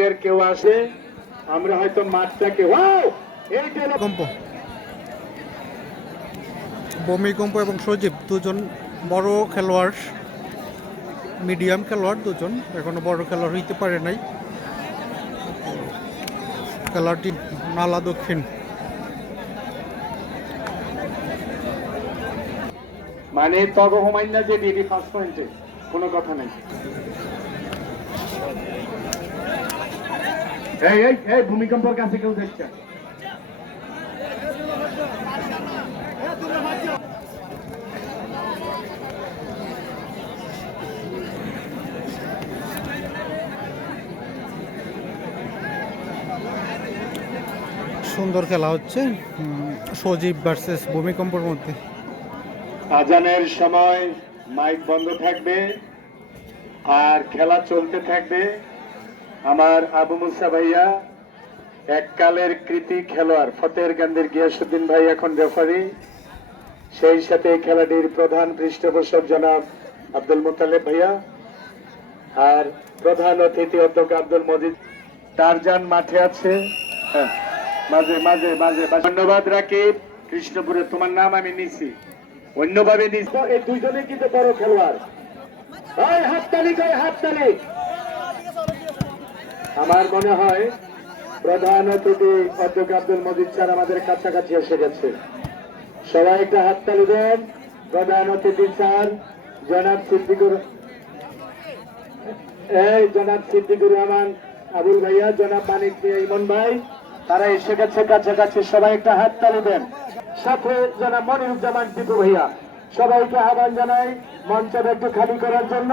এর কেউ আসে আমরা হয়তো মাঠটাকে ভূমিকম্প এবং সজীব দুজন বড় খেলোয়াড়, মিডিয়াম খেলোয়াড় দুজন, এখনো বড় খেলোয়াড় হইতে পারে নাই। খেলাটি নালা দক্ষিণ। মানে তগ হুমায়ুন না যে ডিডি ফার্স্ট পয়েন্টে কোনো কথা নেই। এই ভূমিকম্পের কাছে কেউ দেখছে সুন্দর খেলা হচ্ছে সজীব ভার্সেস ভূমিকম্পের মধ্যে। আজানের সময় মাইক বন্ধ থাকবে আর খেলা চলতে থাকবে। আমার আবু মুসা ভাইয়া এককালের কৃতি খেলোয়াড় ফতেরগান্ধীর গিয়াসউদ্দিন ভাই এখন রেফারি, সেই সাথে খেলাটির প্রধান পৃষ্ঠপোষক জনাব আব্দুল মুতালেব ভাইয়া আর প্রধান অতিথি অধ্যক্ষ আব্দুল মজিদ টারজান মাঠে আছে। মাঝে মাঝে মাঝে ধন্যবাদ রাকিব। কৃষ্ণপুরে তোমার নাম আমি নিছি, অন্যভাবে নিছি। এই দুইজনে কিন্তু বড় খেলোয়াড়। হাততালি করে হাততালি। আমার মনে হয় প্রধান অতিথি অধ্যক্ষ আব্দুল মজিদ স্যার আমাদের কাছাকাছি এসে গেছে। সবাই একটা হাততালি দেন। প্রধান অতিথি স্যার জনাব সিদ্দিকুর রহমান আবুল ভাইয়া, জনাব মানিক ইমন ভাই, তারা এসে গেছে কাছাকাছি। সবাই একটা হাততালি দেন। সাথে জনাব মনিরুজ্জামান টিপু ভাইয়া, সবাইকে আহ্বান জানাই মঞ্চটা একটু খালি করার জন্য।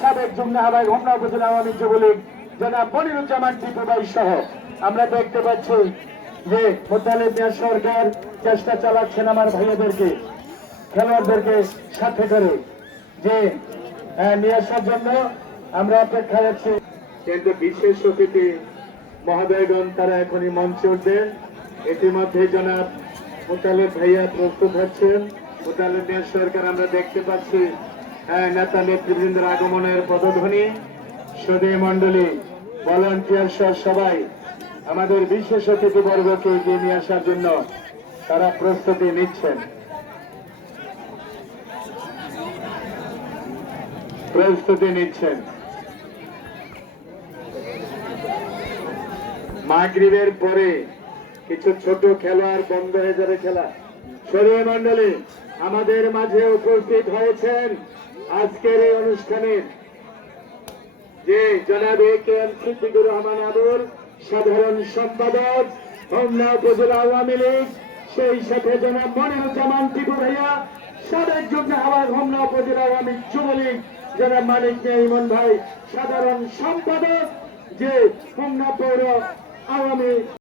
সাবেক যুগ্ম আহ্বায়ক হোমনা উপজেলা আওয়ামী যুবলীগ জনাব মনিরুজ্জামান টিপু ভাই সহ আমরা দেখতে পাচ্ছি যে মোতালেব মিয়া সরকার চেষ্টা চালাচ্ছেন আমার ভাইয়াদেরকে, খেলোয়াড়দেরকে সাথে করে যে নিয়ে আসার জন্য আমরা অপেক্ষা করছি। কিন্তু বিশেষ অতিথি মহোদয়গণ তারা এখনই মঞ্চে উঠবেন। ইতিমধ্যে জনাব মোতালেব ভাইয়া প্রস্তুত হচ্ছেন। মোতালেব মিয়া সরকার আমরা দেখতে পাচ্ছি নেতা নেতৃবৃন্দের আগমনের পদধ্বনি। সুধী মন্ডলী, ভলান্টিয়ার সহ সবাই আমাদের বিশেষ অতিথি বর্গকে এগিয়ে নিয়ে আসার জন্য তারা প্রস্তুতি নিচ্ছেন। মাগরিবের পরে কিছু ছোট খেলোয়াড় বন্ধ হয়ে যাবে খেলা। সুধী মন্ডলী আমাদের মাঝে উপস্থিত হয়েছেন আজকের এই অনুষ্ঠানের যে জনাব এ.কে.এম. সিদ্দিকুর রহমান আবুল, সাধারণ সম্পাদক হোমনা উপজেলা আওয়ামী লীগ, সেই সাথে জনাব মনিরুজ্জামান টিপু ভাইয়া, সাবেক যুগ্ম আহ্বায়ক হোমনা উপজেলা আওয়ামী যুবলীগ জনাব মানিক ইমন ভাই, সাধারণ সম্পাদক যে হোমনা পৌর আওয়ামী